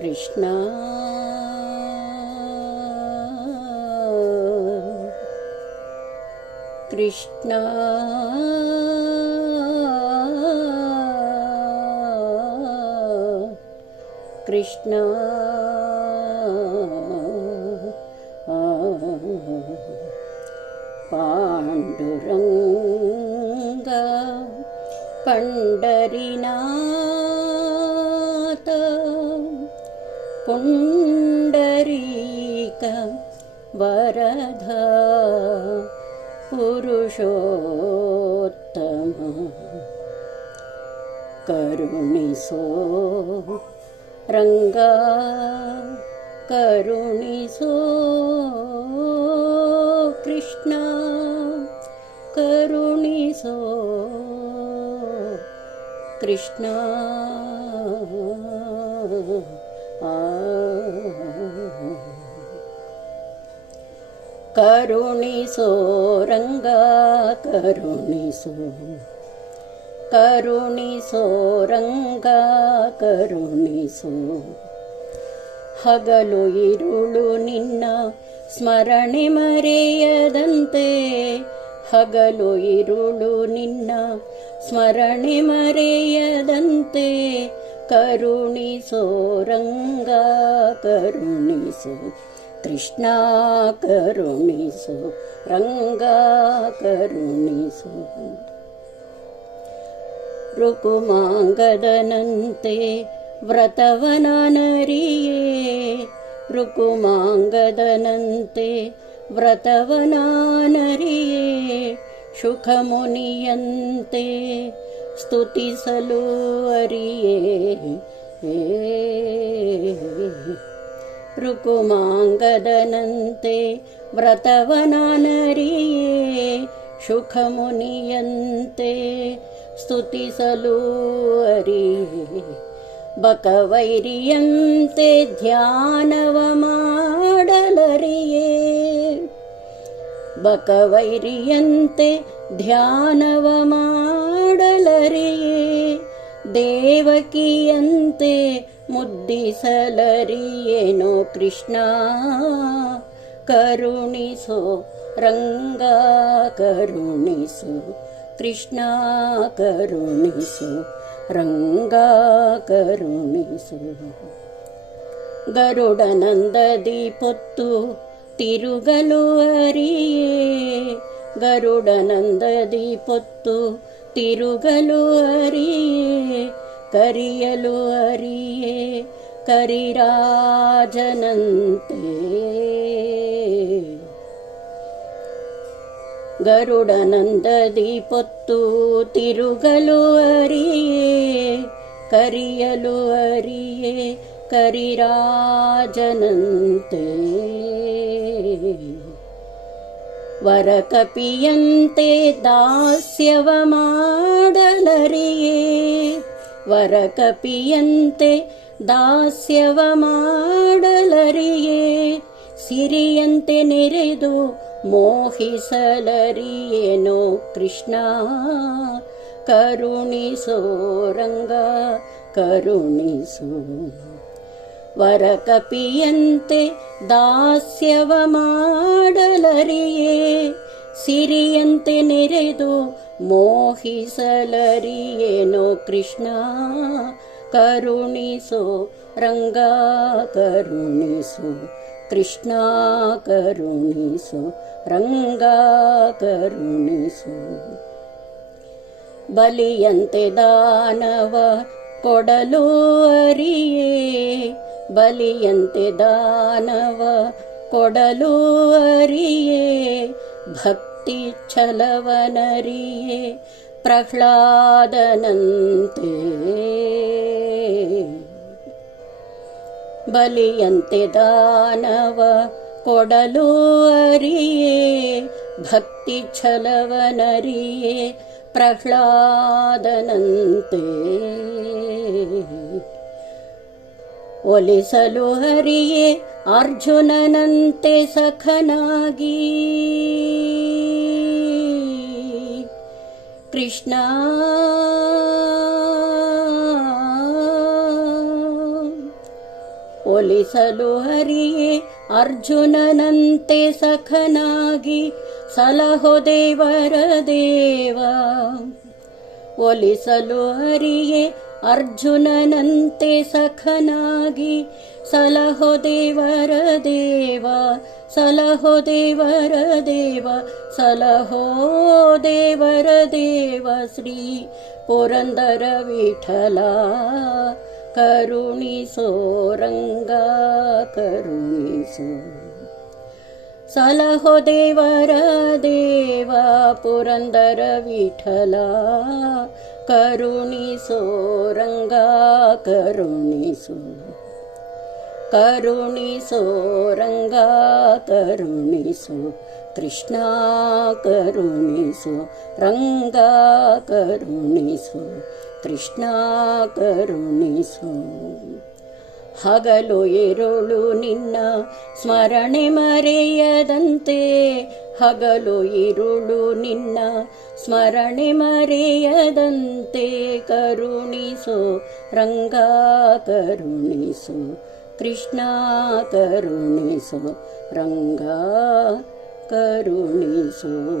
कृष्ण। कृष्ण। कृष्ण। पण्डरिना पुण्डरीक वरध पुरुषोत्तम। करुणिसो रङ्गा करुणिसो कृष्ण करुणिसो कृष्णा। ಕರುಣಿಸೋ ರಂಗ ಕರುಣಿಸೋ ಕರುಣಿಸೋ ರಂಗ ಕರುಣಿಸೋ ಹಗಲು ಇರುಳು ನಿನ್ನ ಸ್ಮರಣೆ ಮರೆಯದಂತೆ ಹಗಲು ಇರುಳು ನಿನ್ನ ಸ್ಮರಣೆ ಮರೆಯದಂತೆ करुणिसो रङ्गाकरुणि कृष्णा करुणिसु रङ्गाकरुणि ऋकुमाङ्गदनन्ते व्रतवनानरि ये ऋकुमाङ्गदनन्ते व्रतवनानरि ये सुखमुनियन्ते ಸ್ತುತಿಸಲು ಅರಿಯೇ. ರುಕುಮಾಂಗದನಂತೆ ವ್ರತವನರಿಯೇ ಶುಖಮುನಿಯಂತೆ ಸ್ತುತಿಸಲು ಅರಿಯೇ. ಬಕವೈರಿಯಂತೆ ಧ್ಯಾನವ ಮಾಡಲರಿಯೇ. ಬಕವೈರಿಯಂತೆ ಧ್ಯಾನವ ಮಾಡಲರಿಯೇ ದೇವಕಿಯಂತೆ ಮುದ್ದಿಸಲರಿಯೇನೋ ಕೃಷ್ಣ? ಕರುಣಿಸೋ ರಂಗ ಕರುಣಿಸು ಕೃಷ್ಣ, ಕರುಣಿಸು ರಂಗ ಕರುಣಿಸು. ಗರುಡನಂದದಿ ಪೊತ್ತು ತಿರುಗಲು ಅರಿಯೇ? ಗರುಡನಂದದಿ ಪೊತ್ತು ತಿರುಗಲು ಅರಿಯೇ ಕರಿಯಲು ಅರಿಯೇ ಕರಿರಾಜನಂತೆ. ಗರುಡನಂದದಿ ಪೊತ್ತು ತಿರುಗಲು ಅರಿಯೇ ಕರಿಯಲು ಅರಿಯೇ ಕರಿರಾಜನಂತೆ. ವರಕಪಿಯಂತೆ ದಾಸ್ಯವ ಮಾಡಲರಿಯೇ ವರಕಪಿಯಂತೆ ದಾಸ್ಯವ ಮಾಡಲರಿಯೇ ಸಿರಿಯಂತೆ ನೆರೆದು ಮೋಹಿಸಲರಿಯೇನೋ ಕೃಷ್ಣ ಕರುಣಿಸೋ ರಂಗ ಕರುಣಿಸೋ ವರಕಪಿಯಂತೆ ದಾಸ್ಯವ ಮಾಡಲರಿಯೇ ಸಿರಿಯಂತೆ ನೆರೆದು ಮೋಹಿಸಲರಿಯೇನೋ ಕೃಷ್ಣ. ಕರುಣಿಸೋ, ರಂಗ ಕರುಣಿಸು, ಕೃಷ್ಣ ಕರುಣಿಸು, ರಂಗ ಕರುಣಿಸು. ಬಲಿಯಂತೆ ದಾನವ ಕೊಡಲು ಅರಿಯೇ ಬಲಿಯಂತೆ ದಾನವ ಕೊಡಲು ಅರಿಯೇ ಭಕ್ತಿ ಛಲವನರಿಯೇ ಪ್ರಹ್ಲಾದನಂತೆ. ಬಲಿಯಂತೆ ದಾನವ ಕೊಡಲು ಅರಿಯೇ ಭಕ್ತಿ ಛಲವನರಿಯೇ ಪ್ರಹ್ಲಾದನಂತೆ. ಒಲಿಸಲು ಹರಿಯೇ ಅರ್ಜುನನಂತೆ ಸಖನಾಗಿ. ಕೃಷ್ಣ. ಒಲಿಸಲು ಹರಿಯೇ ಅರ್ಜುನನಂತೆ ಸಖನಾಗಿ. ಸಲಹೋ ದೇವರ ದೇವ. ಒಲಿಸಲು ಹರಿಯೇ अर्जुननन्ते सखनागि सलहो देवरदेवा सलहो देवरदेव सलहो देवरदेव श्री पुरन्दर विठला करुणि सोरङ्गा करुणि सो. सलहो देवरदेव पुरन्दर विठला करुणिसो सोरङ्गा करुणिसो। करुणि सोरङ्गा करुणेषु कृष्णा करुणेषु रङ्गाणि कृष्णा करुणेषु ಹಗಲು ಇರುಳು ನಿನ್ನ ಸ್ಮರಣೆ ಮರೆಯದಂತೆ. ಹಗಲು ಇರುಳು ನಿನ್ನ ಸ್ಮರಣೆ ಮರೆಯದಂತೆ. ಕರುಣಿಸು, ರಂಗ ಕರುಣಿಸು, ಕೃಷ್ಣ ಕರುಣಿಸು, ರಂಗ ಕರುಣಿಸೋ.